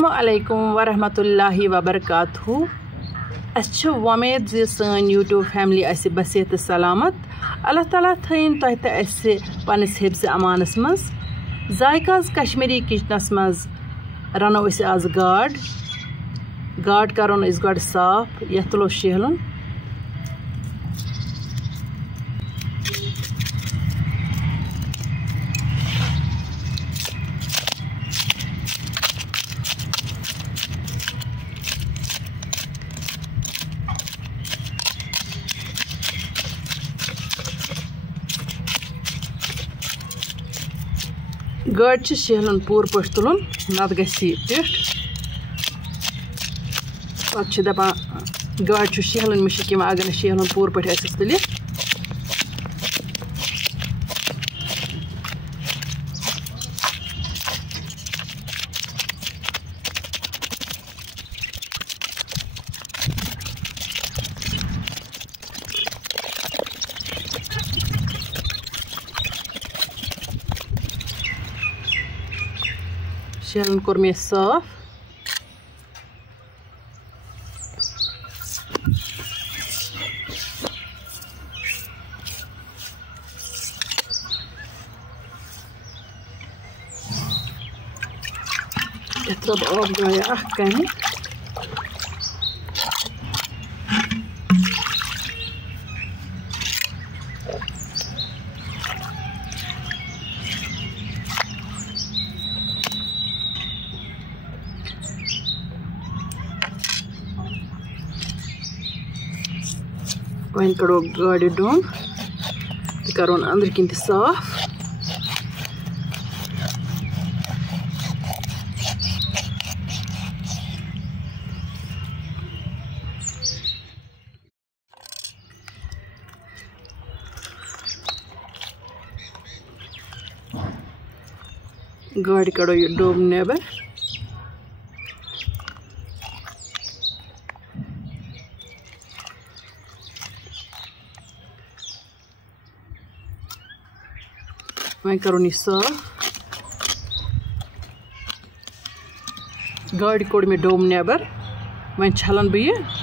अस्सलामुअलैकुम वरहमतुल्लाहि वबरकातुहू। वमेद ज सन यूट्यूब फैमिली बसेत सलामत। अल्लाह ताला थन तह तो पन्निस हिफ्ज़ अमानस मज। जायकाज कश्मीरी किचनस मज रनो आज गाड़ करोन गो साफ। यह तुलो शहलन गाड़ शहलन पूर पे तुलन नत ग टिठ पे दपान गाड़ शहलन मुश्क अगर शहलन पूर पे तुल। शहलन कोर मे साफ। तब आब गया कहीं वन कड़ो गाड़ी डोंग करोन अंदर किन साफ। गाड़ी कड़ो ये डोब नेबर। वह करो साफ। गाड़ी कोड़ में डोम नेबर वह छलन बह।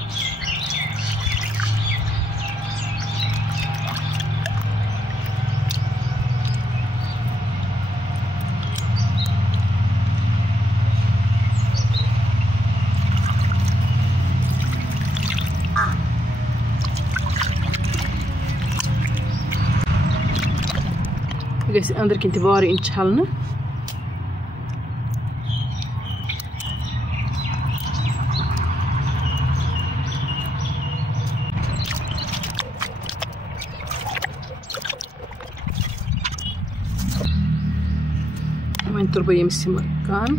अंदर किन वार इन छलने। वन तुल बह यमिस कान।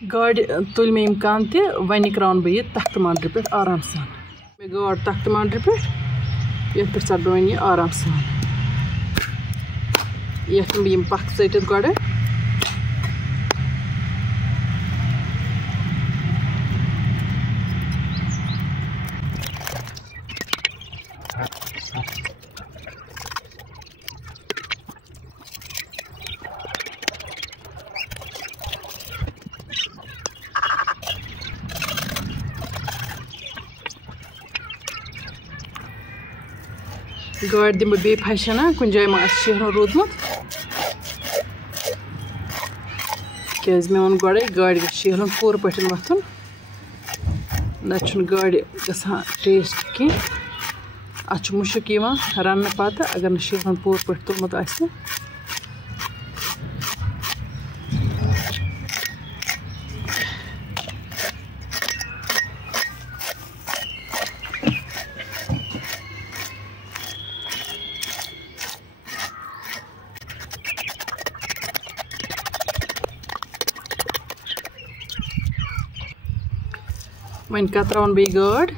गाड़ी तुल मे कान वन निकरान बह तख्त मांडर पे आराम सान। मे गाड़ तख्त मांडर पे ये चढ़ वन यह आराम सान। ये बह पख ट गो गाड़ दिम बे फैशना कुन जाय मा शहर रोदमुत क्या मे वो गड़े गाड़ शहर पूर पे वथन न गाड़ ग टेस्ट कह अत मुश्क रन पत अगर न शहर पूर पे तुलमुत आसि। वन कतरावन बे गाड़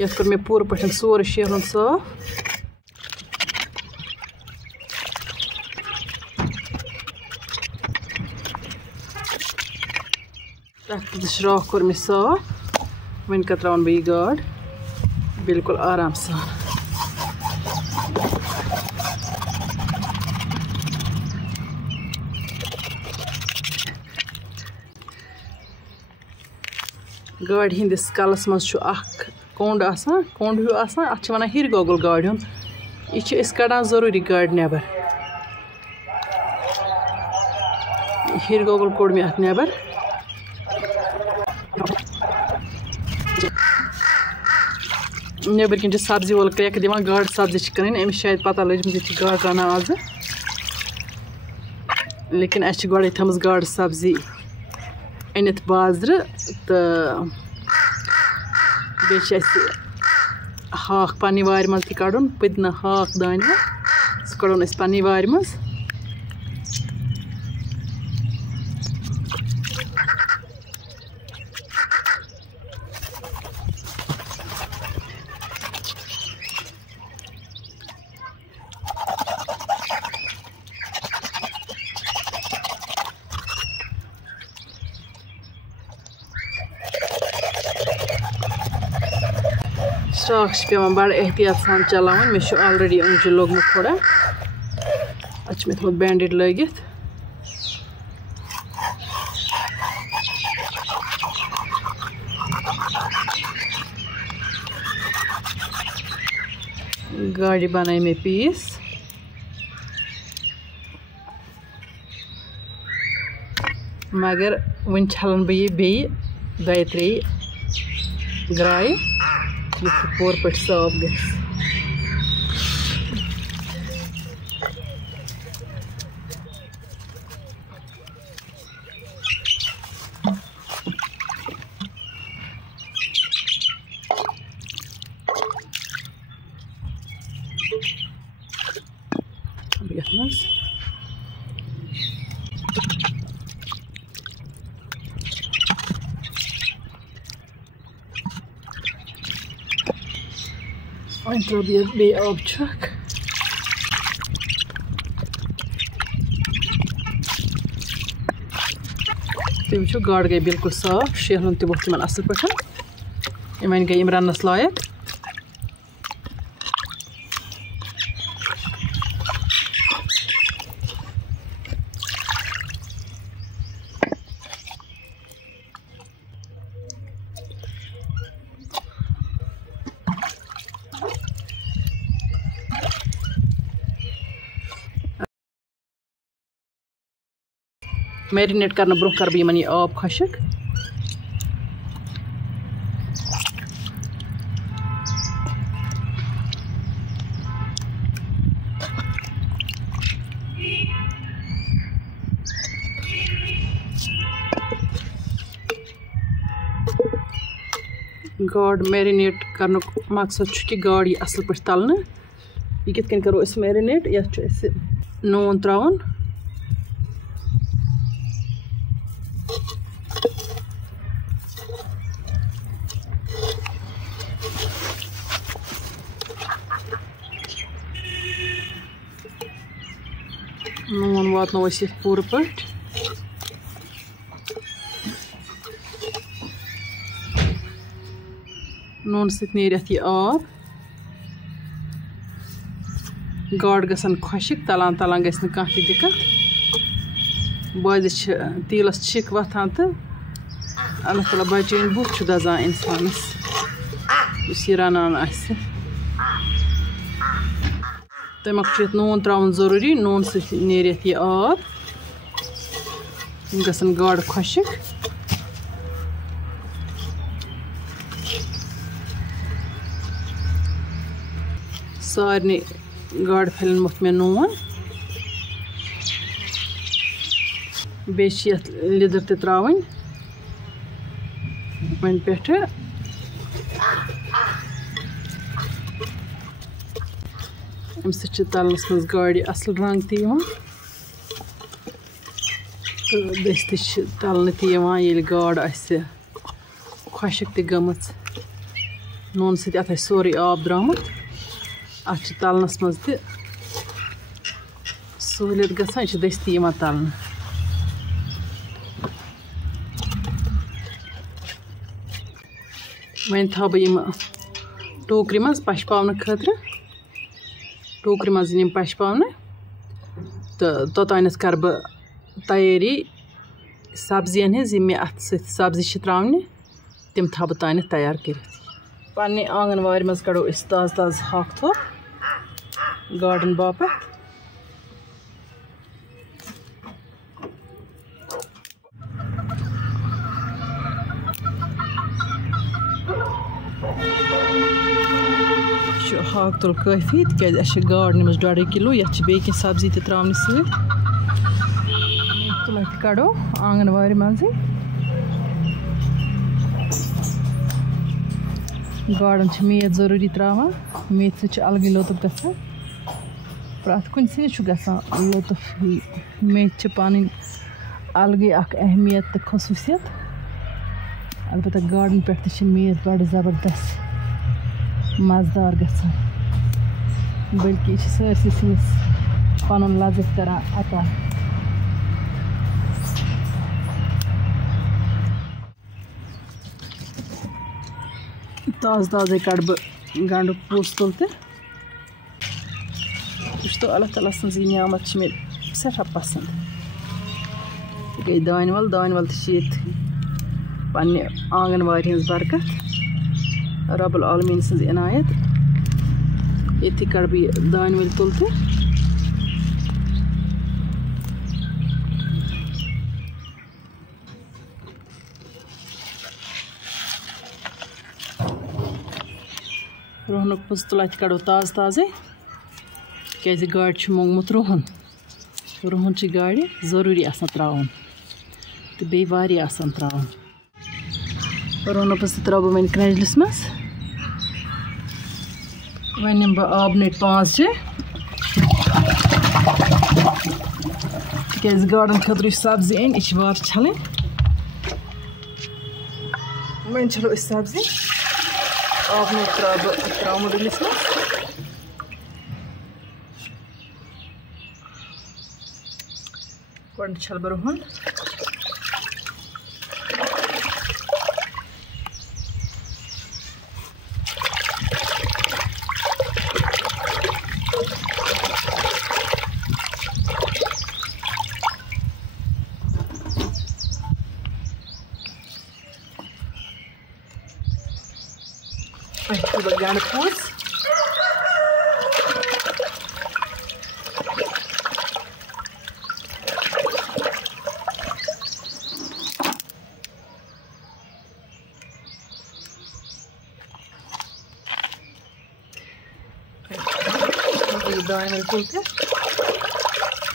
यथ कर मे पूर पे सोर शहर साफ। श्राख कोर मे साफ वन कत्रावन बह गाड बिल्कुल आराम सान। गाड़ हिंदिस कलस मज कोंड आसान कोंड हूँ आसान अत वनान हिर गोगल गाड़ हुंद यह कड़ान जरूरी गाड़ नेबर हिर गोगल कोड़ मे अत नेबर नेबर किन सब्जी वोल क्रैक दिवान गाड़ सब्जी कन अमिस शायद पता लजम गाड़ रना आज लेकिन अस गोड़े थमज गाड़ सब्जी अनित बाजर तो बे हाक पन्ने वार मज त कड़न पुदना हाक दानिया सह कड़ोन अस पन्ने वार मज। श्राख पेवान बड़ एहतियात सान चलावन मे ऑलरेडी अंगुज लोगमुत थोड़ा अत मे थोड़ा बैंडेड लगित गाड़ी बनाई मे पीस मगर वन छलन बह यह बे 2-3 ग्राय पूर पे साफ ग वह त्रो बे आब छक तुम वो गाड़ गई बिल्कुल साफ शेहलन त वोथ तिमन असल पे वन गई रनस लायक। मैरिनेट करने ब्रोह कर बह यह आब खुशक गाड़ मैरिनेट करने मकसद कि गाड़ यह असल पे तलने यह कित कन करो मैरिनेट ये नून त्रावन नून वातनो पूर पे नून सत नीरत यह आब गाड़ गसन खुशक तलान तलान गस न कह दिक्कत बाज तीलस छिक वथान तो अल्लाह ताला बचन बुथ दजान इंसानस यह रनान तमें नून त्रावन जरूरी नून सत नीरत यह आब गसन गाड़ खुशक सारे गाड़ फैलन मुथ मे नून बे लिदर त त्रावन वन पे अम तलनस मज गाड़ असल रंग तो दस तलने ये गाड़ खुशक तमच नून सत सोरे आब द्रामुत अत तलनस मज सहूलियत गसान दस्ती तलने वह थो बह टोकरी मज पशपावन खतर टोकरी मज पशपावन तो तोतानस कर बह तैयारी सब्जियन हज मे अत सब्जी त्रावने तम थो बह तान तैयार कर पन्ने आंगनवाड़ी मज कड़ो ताज़ ताज़ हाक थो गार्डन बापत हाक तुल काफ़ी तक गार्डन मज 1.5 किलो ये बे सब्जी त्रावने तुल कड़ो आंगनवाड़ी मज गार्डन मेद जरूरी त्रावान मेद सह अलग लुत्फ गसान प्रत कुन सज गसान लुत्फ मेद पानी अलग अहमियत तो खसूसियत अलबत्ता गार्डन पे मेद बड़ ज़बरदस्त मज़ेदार गसान बल्कि यह सरसी सिंस पन लज़त करान अता ताज़ ताज़े कड़ बह गंडुक पोस तुल तो अल्लाह ताला सज नियामत मे सठा पसंद गई दान वल पन्ने आंगनवाड़ी हज बरकत रब्बुल आलमीन सज इनायत ये कड़ बह दान वल तुल रोहनुक पुज तुल कड़ो ताज़ ताज़े क्या गाड़ मोंगमुत रोहन रोहन गाड़ जरूरी त्रावन तो बे त्रावन रोहन पुज त्रा बह वन क्रंजलस मज वन निम बह आब नट 5 क्या गार्डन खतर सब्जी अन यह वार छलन वन छलो सब्जी आब नट त्रा डिलस मज गड छल बह रोहन गंड पोस दान तुल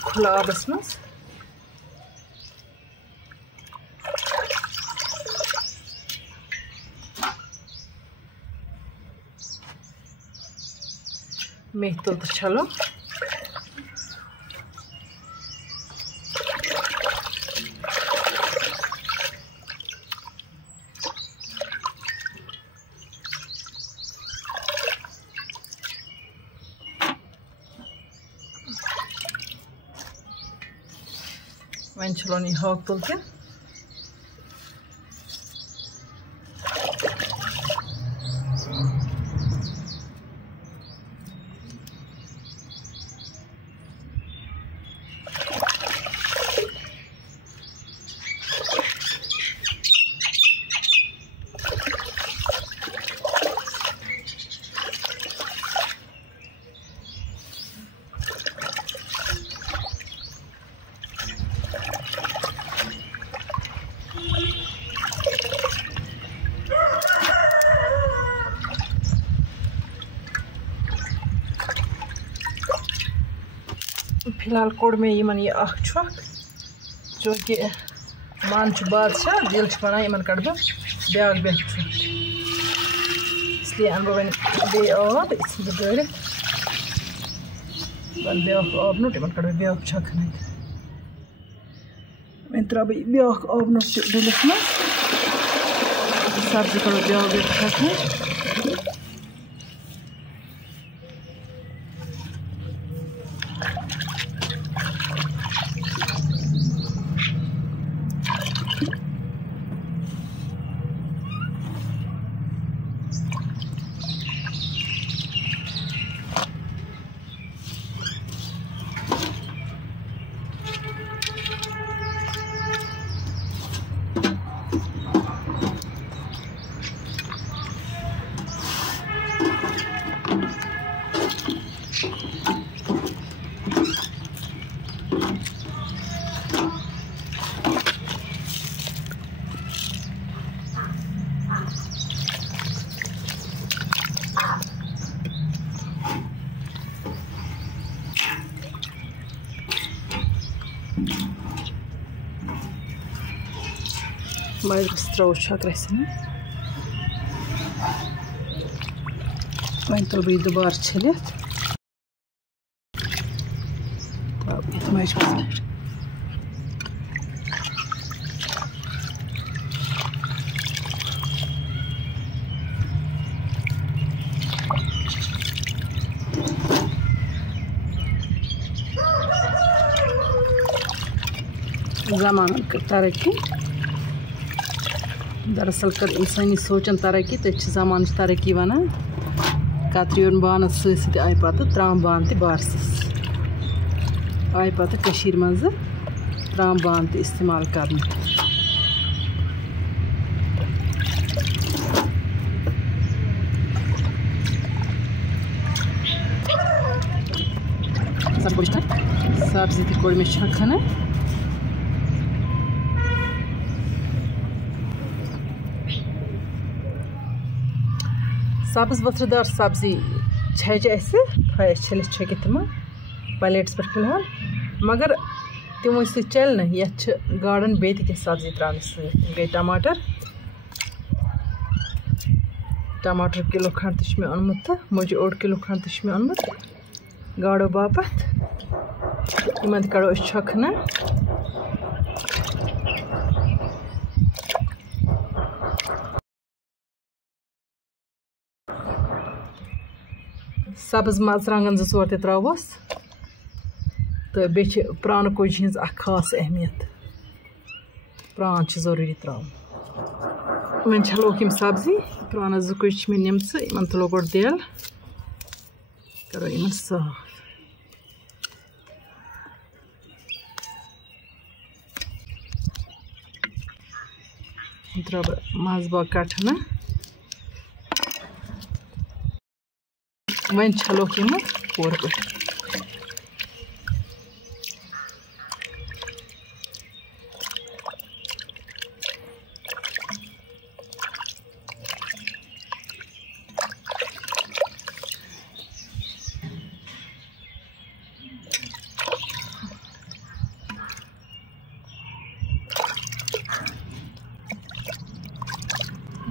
खुला आबस मज मेथ तुल तो छलो वन छलो हाक तुल फिलहाल कोड़ में यमन ये अख छुक जो कि मान बादशाह दिल वन इन कड़ बह ब्याक बेह इसलिए अन बह वन बे आब गड़ वन ब्याक आब नोट इन कड़ ब्याक छकन वन त्रा बह ब्याक आब नोट डिलस मज सब्जी कड़ो ब्याक छकन बायस त्रो छक्रेस वन तुल बह दोबार छलित मज ज़मानन कर तरक्की दरअसल कर इंसानी सोचन तरक्की तो ज़मान तरक्की वन कतर बान सत आय पे त्राम बान बारसस आय पे मज त्राम बान इस्तेमाल कर सब्जी तोड़ मे छखन सब्ज वथरदार सब्जी छज छलित छक तम प्लेट्स पे फिलहाल मगर तमो चल न गाड़न बे सब्जी त्रान गई टमाटर किलो खंड मे ओनमुत मुझे 1 किलो खंड मे ओनमुत गाड़ो बापत इन कड़ो छखन सब्ज मर्चांगन 2-4 त्रोस तो बे प्रान कोज हज खास अहमियत प्रान जरूरी त्राउन वन छलोक यम सब्जी प्रान 2 कोज मे निम इन तुलो गो दिल करो इन साफ त्रो मज बाग कटन वन छलोक यम पूर पे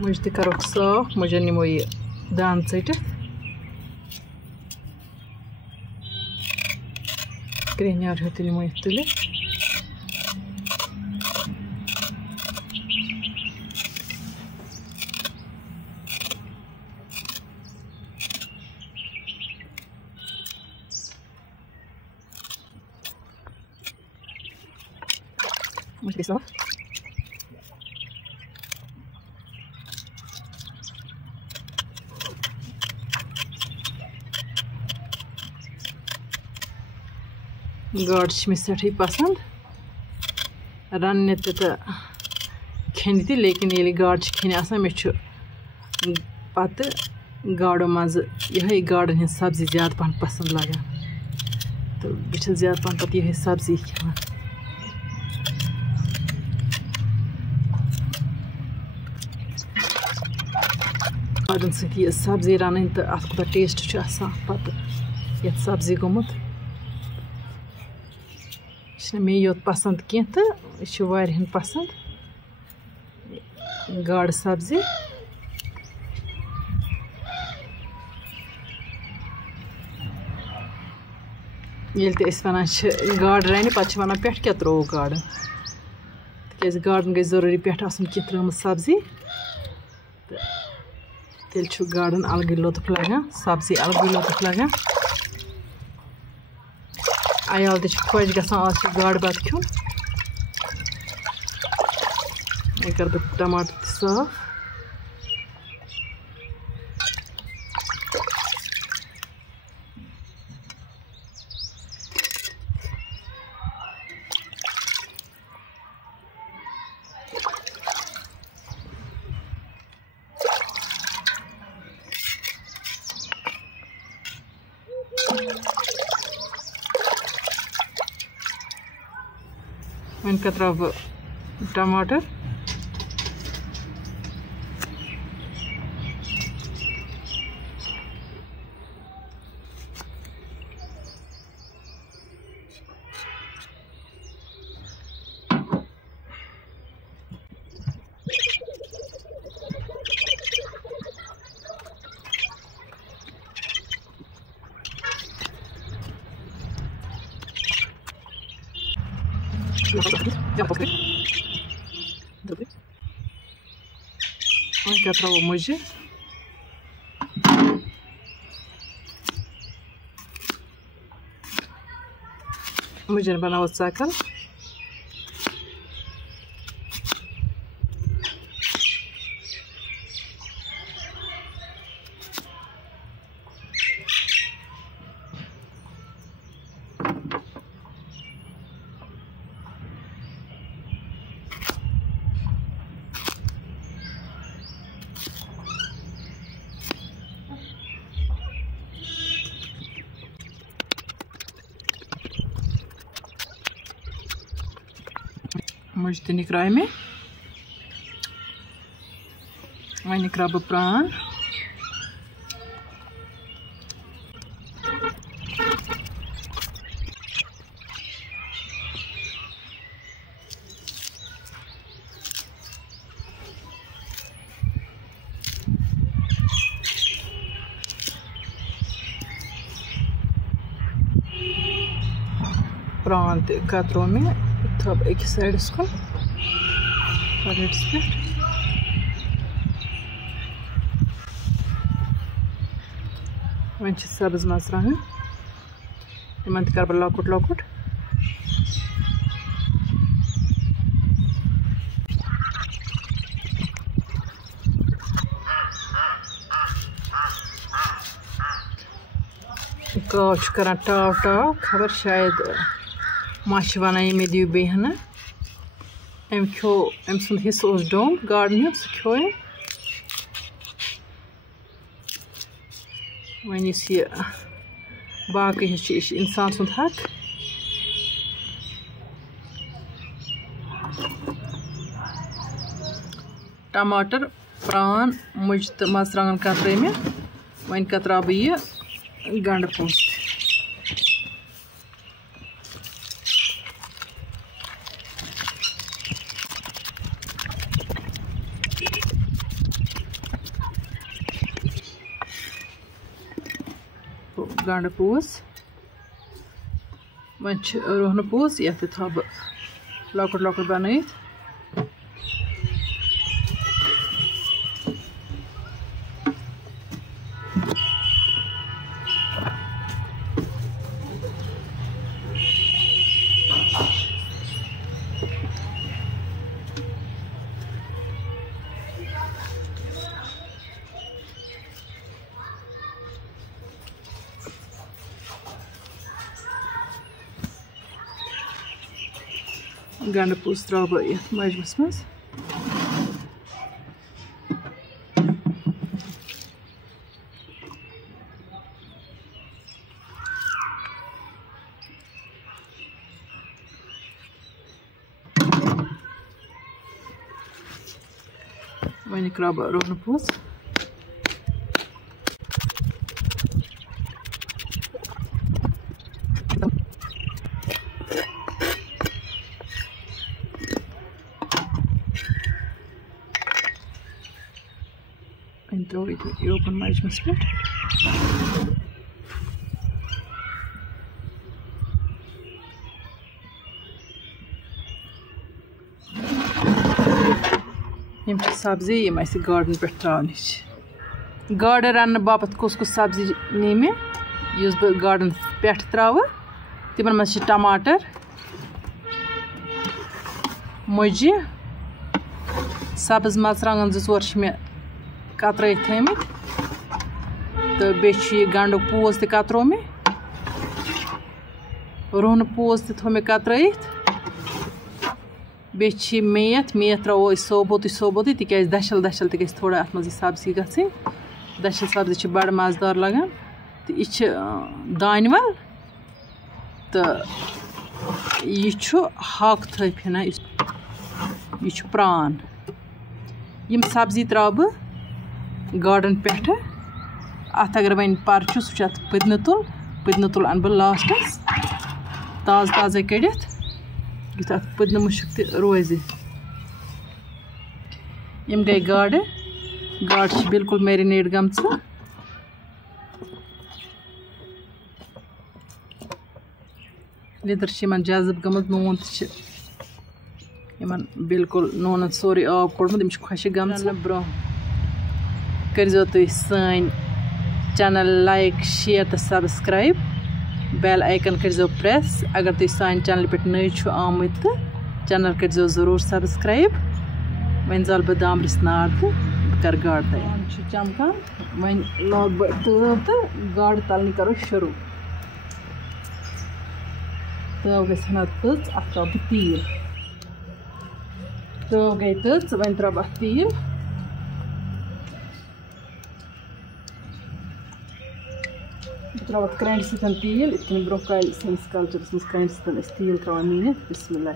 मुझे करो साफ मुझे निमो ये दान टित क्रेन्यार होते निमो तुले मुझे साफ गाड़ मे सठी पसंद रन तो खेन लेकिन ये गाड़ खेन मे पत गाड़ो मज ये गाड़न हज सब्जी ज्यादा पहन पसंद लगान तो बहुत ज्यादा पहन पे ये सब्जी खान गाड़न सब्जी रन तो अत कोता टेस्ट पे ये सब्जी गोमुत मे योत पसंद कह तो यह पसंद गाड़ सब्जी ये वन गाड़ रन पे वन पे क्या त्रो गाड़ तक गाड़न गई जरूरी पे कह त्रम सब्जी तेल गाड़न अलग लुत्फ लगान सब्जी अलग लुत्फ लगान आयाल तो खुश गसान आज गाड़ बत खुन यह कर बह टमाटर साफ वन त्रो टमाटर वह क्या वो मुझे बनाओ साकल मुझे तो निकरा में वह निकरा बह प्रान प्रान कतरों में थोड़ा एक साइड इसको पे वन सब्ज मरचांगन इन कर बह लकुट लकुट काव कर टाव टाव खबर शायद माश वन मे दिव बेहना अम खो अम सुंद हिस्स डोम गार्डन सह खो वन यह बाकी इंसान सुंद हक टमाटर प्रान मुज तो मरचांगन कतरे में वन कतरा बह यह गंड पोस्त गंड पूस वन रोहन पूस ये थो बह लकुट लकुट बन गंड पूस त्रा बह ये मजमस मज वन करा बह रोहन पूस and throw it with the open management split. यम सब्जी यम अस गार्डन पे त्रावन गार्डन रन बापत कुस कुस सब्जी नी मे युस बह गार्डन पे त्राव तिमन मज टमाटर मुजि सब्ज मरचांगन 2-4 मे कतर थमित तो बे गंड पोज त कतरो में रोहन पोज थो मे कतर बे मेथ त्रो सोबोत सोबोत तिक दशल दशल त थोड़ा अत मज सब्जी गई दशल सब्जी बड़ मजदार लगान तो यह दानवल तो यह हक थना यह प्रान यम सब्जी त्रा बह गार्डन पे अत अगर वन पर सह पुदन तुल अन बह लास्टस ताज़ ताज़े कड़ित युथ अत पुदन मुश्क त रोज यम गई गाड़ बिल्कुल मैरिनेट गमच लिदर जजब गमुत नून इन बिल्कुल नून सोरे आब कोड़मुत खुशक गम ब्रो करो तुम सन चैनल लाइक शेयर तो सब्सक्राइब बेल आइकन करो प्रेस अगर तुम सान चैनल पे नई आमुत तो चैनल करो ज़रूर सब्सक्राइब वन जल बह दामरस नार तो कर गाड़ तैयार चमकान वन लाग बह तव तो गाड़ तलने करो शुरू तव गना तज अत त्रा बह तील तव गई तज वन त्रा बह तील त्रा क्रंड सतन तील इत ब्रो काल सैंस कल्चरस मज क्रंड सतन तील त्रा मीन बिस्मिल्लाह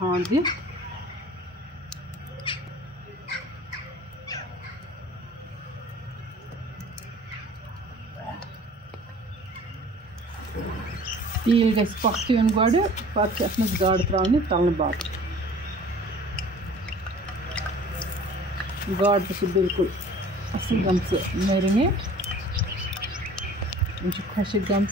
ठान दी तील गस पख इन गड पे अत मज गाड़ त्राने तलने बाद गाड़ तो बिल्कुल असल गम मैरिनेट खुशक गम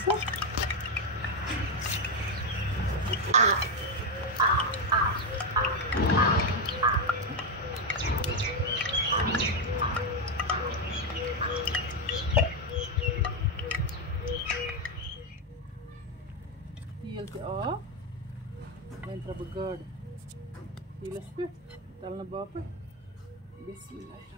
तेल तो वन त्रा बह गाड़ तेलस पे तलने बाप बिस्मिल्लाह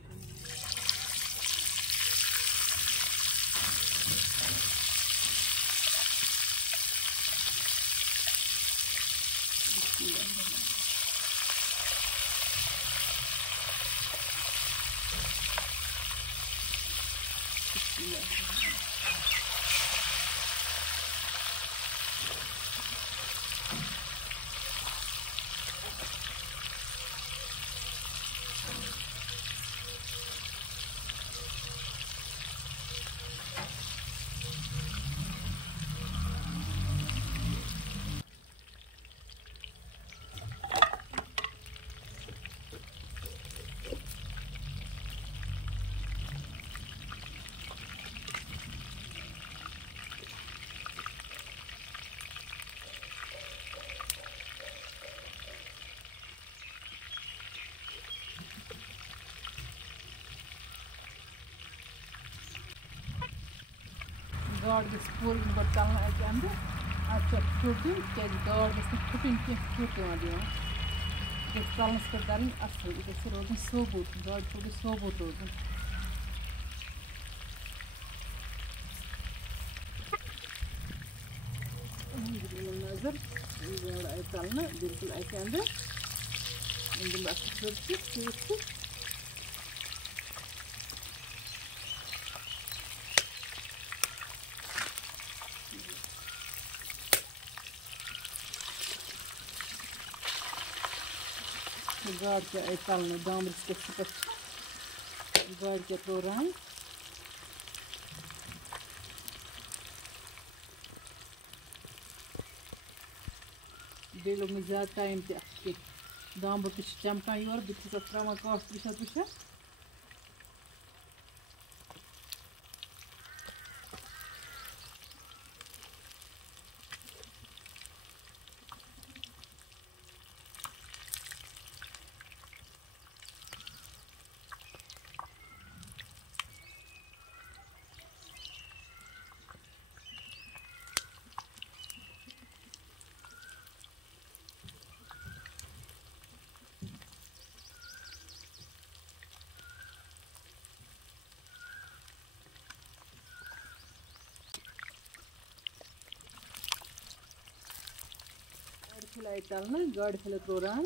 गाड़ गस पूर गो तल अत अंदर अत फुटन क्या गाड़ गस फुटन कह फुट तलनस पे तल असल यह रोजन सोबूत गाड़ गो सोबूत रोजन नजर गाड़ आई तलना बिल्कुल अत अंदर गाड़ के आई तलने दामरस पे गाड़ के त्रो रंग बे लोग ज्यादा टाइम तह दामर तो चमकान योर बस त्रा कास्ट वुचा खिलाई तलना गाड़ खिले त्रोरान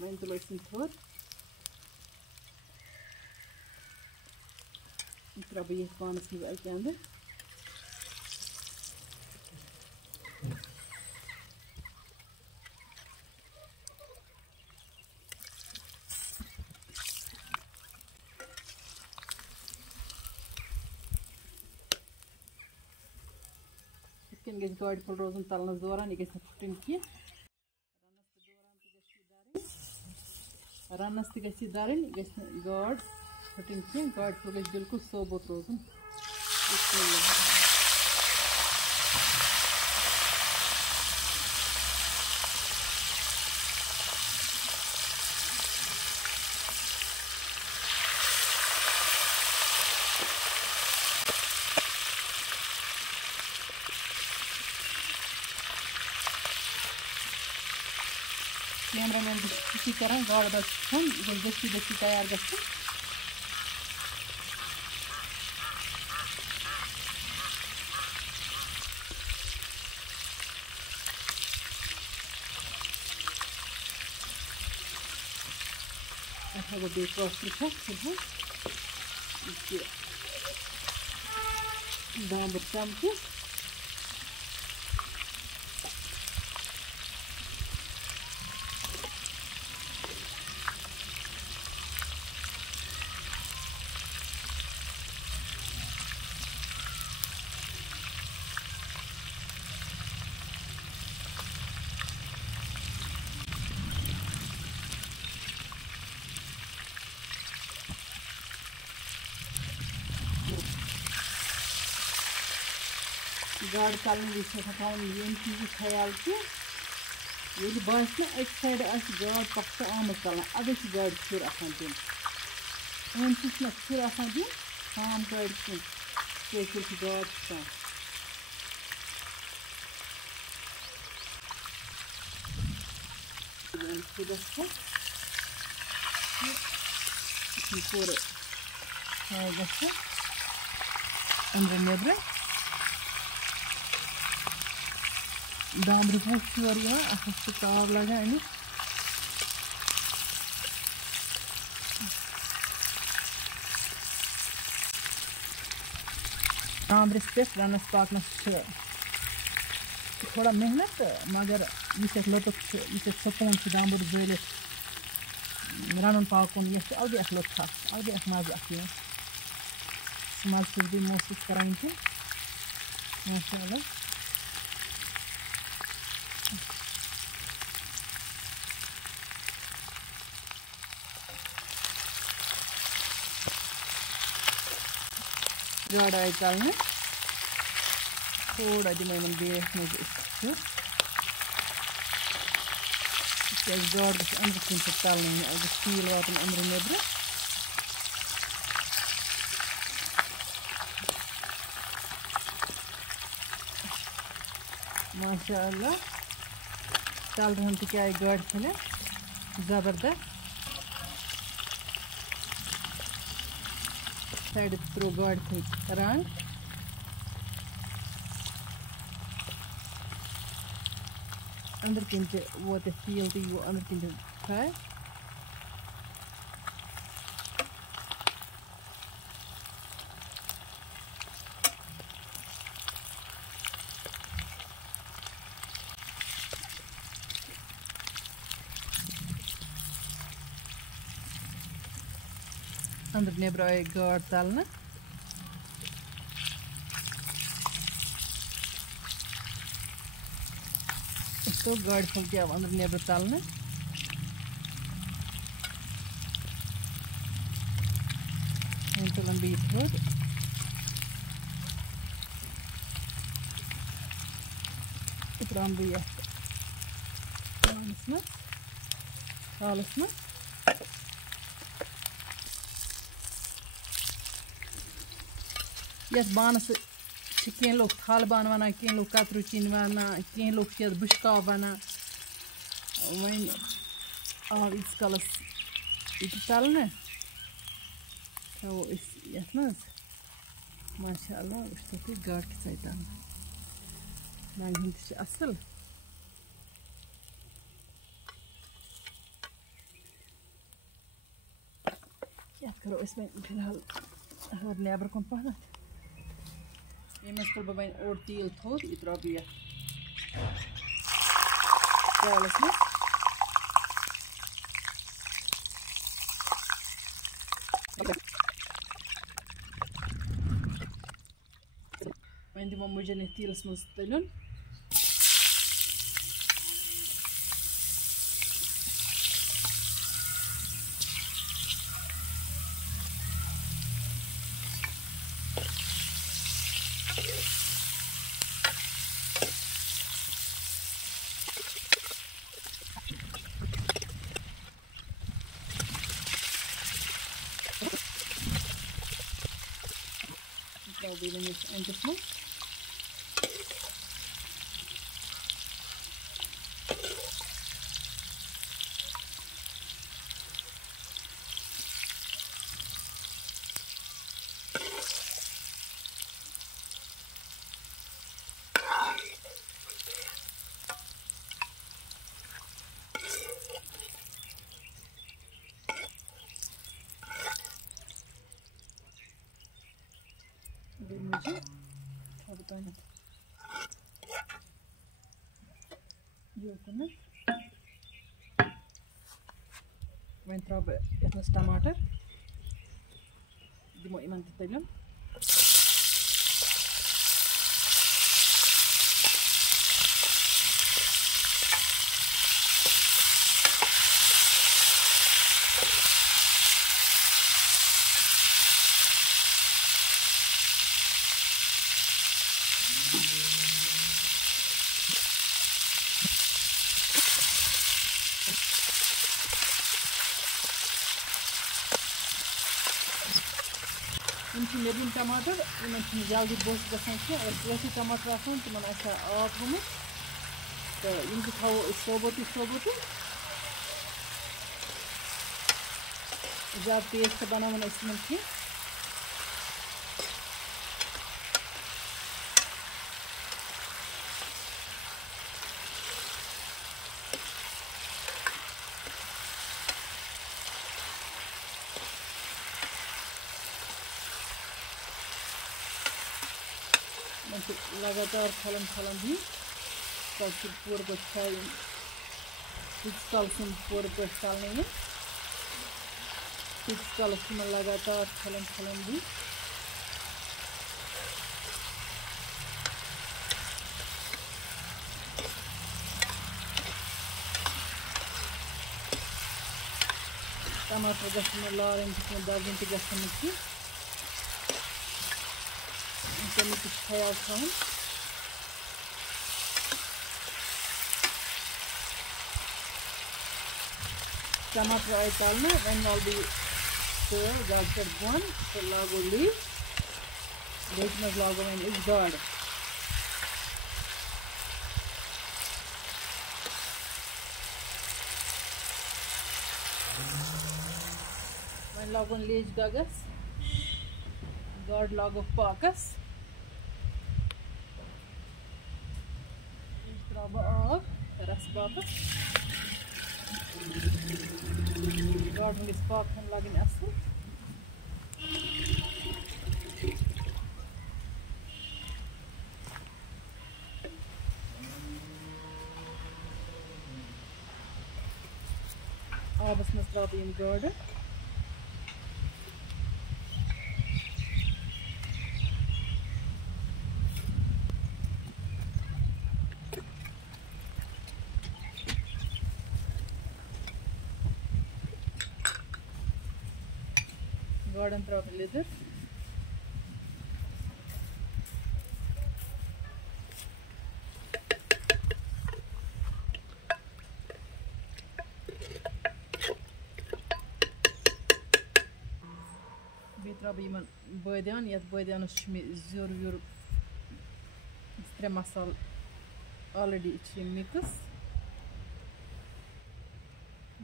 वन तुल थोर त्रा बह ये पानस मज अकि अंदर गाड़ फुल रोजन तलनस दौरान यह गि फुटन की रनस तह दरन यह गाड़ फुटन की गाड़ फुल गि बिल्कुल सोबुत रोजन कैमरामैन खुशी कर गाड़ दस्ती दस्ती तैयार ग गो बे दामर चमचह गाड़ तलन थवन चीज ख्याल कि बास एक साइड गाड़ पक्ष आमद तलान अद गाड़ फिर दिन वन फिर दिन काम गाड़ कह गाड़ पूरे अंदर नबर दामर पोश अत ताव लगान अमिक दामरस पे रनस पाकनस थोड़ा मेहनत मगर यह लुत्फ यह सुकून दामर जल रन पाकुन यह अलग अख लुत्फ अलग अख मज़ मज़ बह महसूस कर माशा गाड़ आई तलने थोड़ा दिम बेस मज गाड़ गो अंदर कन तलने टील वातन अंदर नबर माशा अल्लाह तल रहा क्या गाड़ फले जबरदस्त साइड त्रो गाड़ थी रंग अंदर कन वोत फील तो अंदर कन फ्राई अंदर नबर आई गाड़ तलने तो गाड़ फल क्या अंदर नबर तलने तुलन बी थोड़ त्राम बी हालस में यथ बानस कह लोग थल बान वन कह लोग कतरु चिन वन कह लोग बुशका वन वन आव इत कलस ये तलने थो ये माशा अल्लाह वो गाड़ कि तल रंग हंद असल ये करो इसमें फिलहाल हर नेबर कुन पहन यमस तुल बह ओर तेल थोद यह त्रा बह प्यालस मे वन दिमो मुजन तेलस मज तलन एंडस में मुझे वन त्रा यस टमाटर दिमो इन तलन नेबुन टमाटर इन जल्दी बोस गसी टमाटर आसान तिम आब गोमुत तो इन थो सोबत सोबत ज्यादा पेस्ट बनावन की लगातार खलन खलन दी तब पूर पे कल पूर पे तलने कल लगातार खलन खलन दी टमाटर गन लाल दर्जन तक की ख्याल थवन टमाटर आई तलने वन वाल बह गाजर बन तो लागो लीव लेट मज लागो वन गाड़ वन लागोन लेज दगस गाड़ लागो पाकस आब रस बापत गाड़ पाक लगन असल आबस मज त्रा गाड़ गार्डन त्रा लिदर बे त्रा इन बदान ये बदानस जोर व्योर 3 मसाल ऑलरेडी मिक्स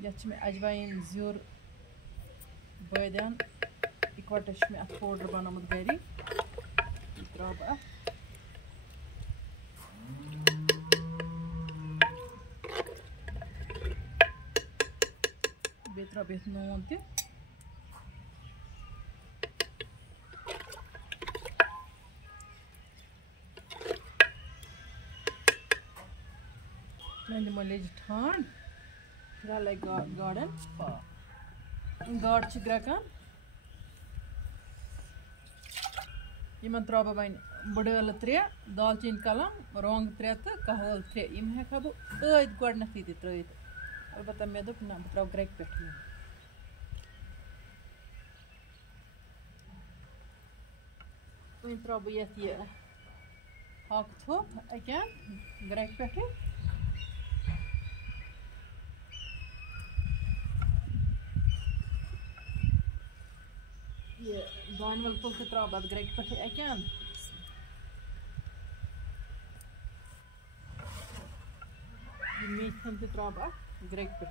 ये अजवाइन जोर बदान इकवट अत पाउडर बनोमुत गरी त्रा बह बे त्रा नून वह दिमो लेज ठांड फिलहाल गार्डन गाड ग्रकान यमन त्रा बह वन बड़ल 3 दालचीन कलम रोंग 3 तो कहवल 3 यम हेका बह गडनथी त्रित अलबत्ता मे दोप ना बह त्रा ग्रेक पे वन त्रा बह ये हक थोप अकान ग्रेक पे ये दानवल तुल तो त्रा बद ग्रेक पे अकान मेथन तो त्रा बह ग्रेक पे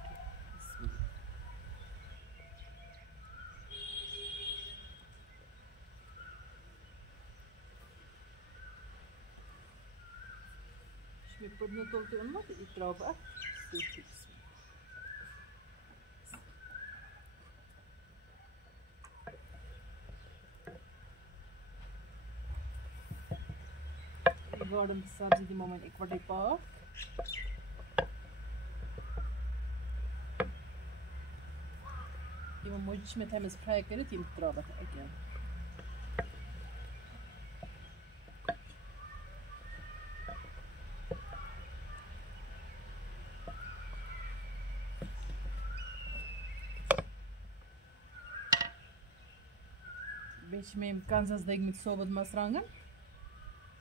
पुदन तुल तो उन्मत यह त्रा बह गार्डन सब्जी दिमो वन इकवटे पाक यम मुझ में थमेस फ्राई कर त्रा बह अकान बे कंजस दगमत सोबत मरचांगन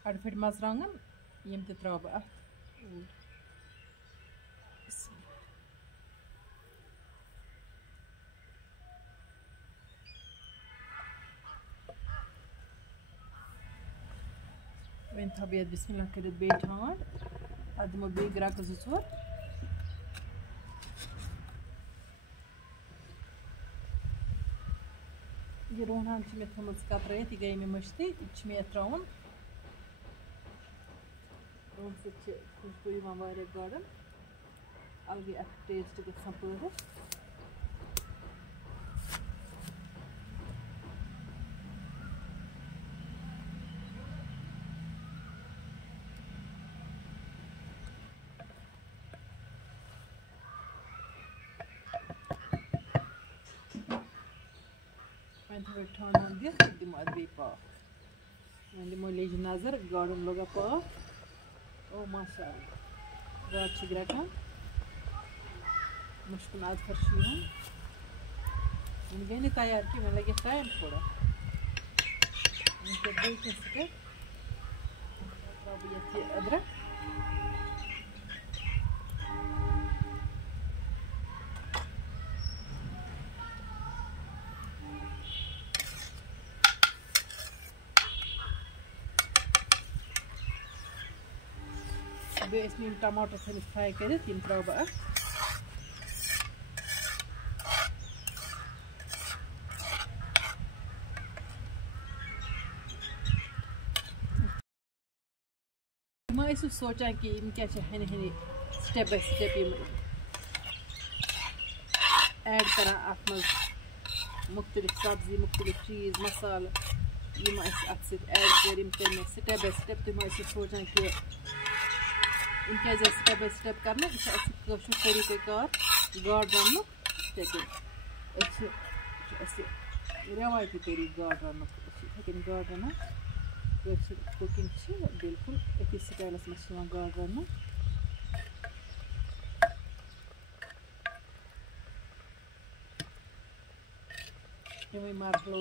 अड़फट मरचांगन यम त त्रा बह वन थो बह बिस्मिल्लाह कर बे ठांड अ दिमो बे ग्राक 2-4 ये रोहन मे थोम कतरत यह गई मे मश्ती यह मे त्रावन रोहन सत खुशबू गार्डन अलग अ टेस्ट गसान पैदा ठान दिमो अद बे पाक वन दिमो लेज नजर गार्डन लोगा पाक ओ माशाअल्लाह गाड ग्रकान मुश्किल अदफर वन गई ना तैयार कि वन लगे टाइम थोड़ा अदरक बे टमाटर थमिस फ्राई कर त्रा बह सोचा कि क्या हन हन स्टेप बाय स्टेप ऐड कर अत मुख्तलिफ सब्जी मुख्तलिफ चीज़ मसाल अत ऐड कर स्टेप बाय स्टेप तुम सोचा कि क्या स्टेप बाय स्टेप कर तरीक़ार गाड रन रवायती तरीक़ गाड रन गाड रन कुकिंग बिल्कुल अति स्टाइलस मज गाड रन यमे मरहलो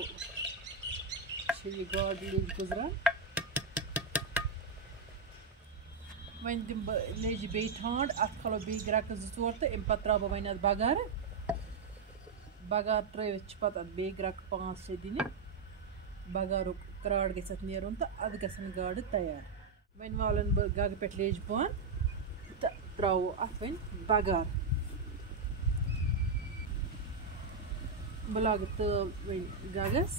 यह गाड लेज गुजरान वन दिम लेज बे ठांड अत खलो बे ग्रक 2-4 तो अम पे त्रा वन अत बगार त्रित पे बे ग्रक 5-6 दिन बगार कराड़ गथ नेरुन तो अद गसन गाड़ तैयार वन वालन बह गग पे लेज बन तो त्रो अत वन बगार बह लाग तव वन गगस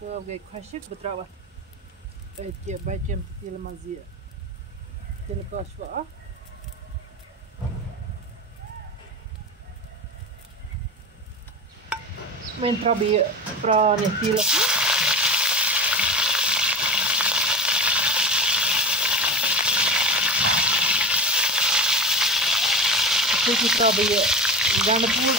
तव गई खुशक बह त्रा बचम तिल मज तिल कशवा वन त्रा बह प्रान तिलस तब यह गंड पूर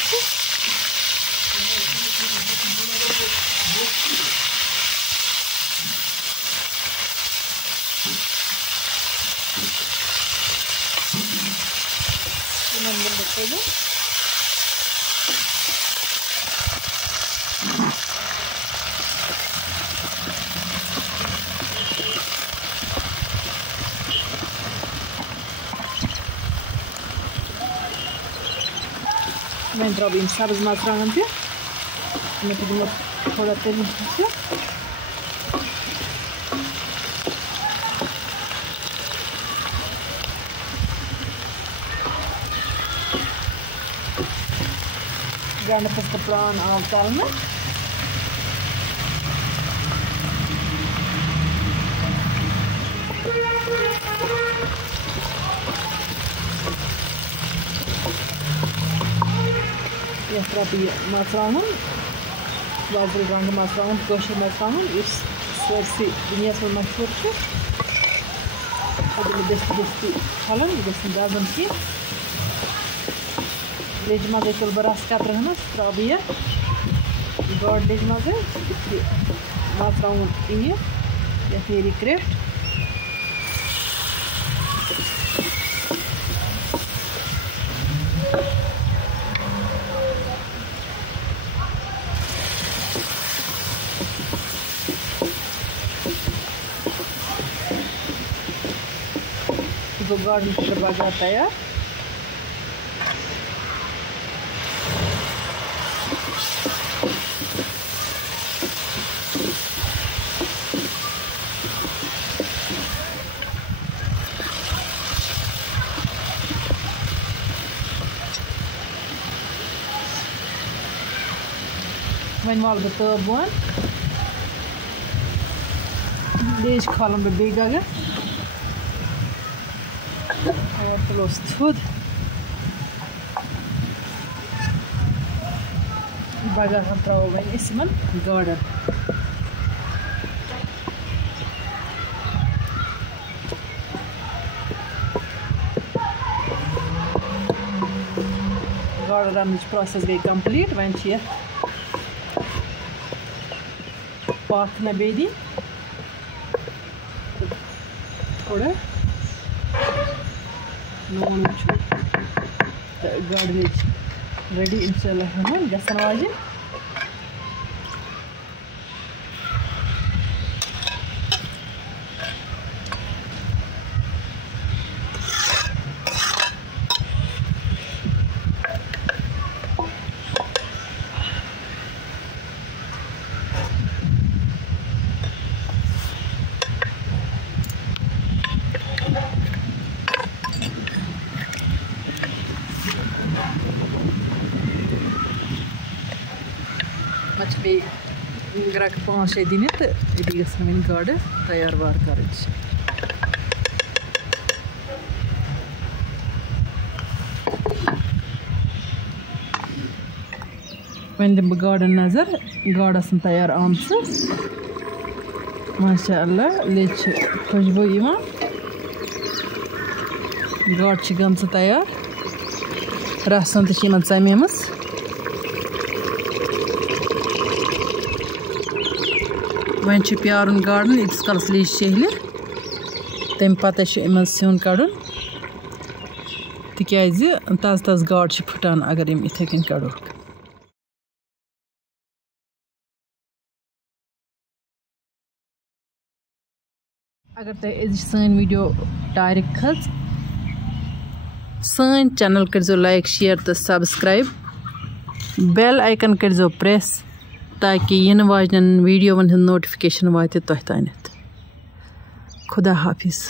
मैं त्रा सब्ज मरचांगन पे थोड़ा तेल गंड पस प्रान आव तलना मरचांगन बाजल रंग मरचांगन कशर मरचांगन इस सरसी दुनिया में मशहूर दस्ती दस्ती छलन दजन की लेज मजे तुल रस कतर त्रा यह गाड लेज मजे मरचांगन यह नीरी क्रेफ्ट गार्डन के बाजार तैयार वन वाल बह तब बन लेज खालन बह बे गगर तुलोस थोद बगर throw one garden garden run process गई कंप्लीट वन पाथ न बे दी थोड़ा नून गार्डन रेडी इंशाल्लाह गसन वाजन पे ग्रक 5-6 दिन तो ये वन गाड़ तैयार वार कर वन दिम गार्डन नजर गाड़ तैयार आम माशाअल्लाह लेज खुशबू गाड़ गम तैयार रसन तो चमेमस वन प्यार गाड़न यीस कलस लीज शेहले तम पत सिन कड़न तिज तज तज गाड़ फुटान अगर इथे कन कड़ो अगर तुम सन वीडियो टारिक खच सन चैनल करो लाइक शेयर तो सब्सक्राइब बेल आइकन करो प्रेस ताकि इन वाजन वीडियो नोटिफिकेशन वात तुह तान खुदा हाफिज।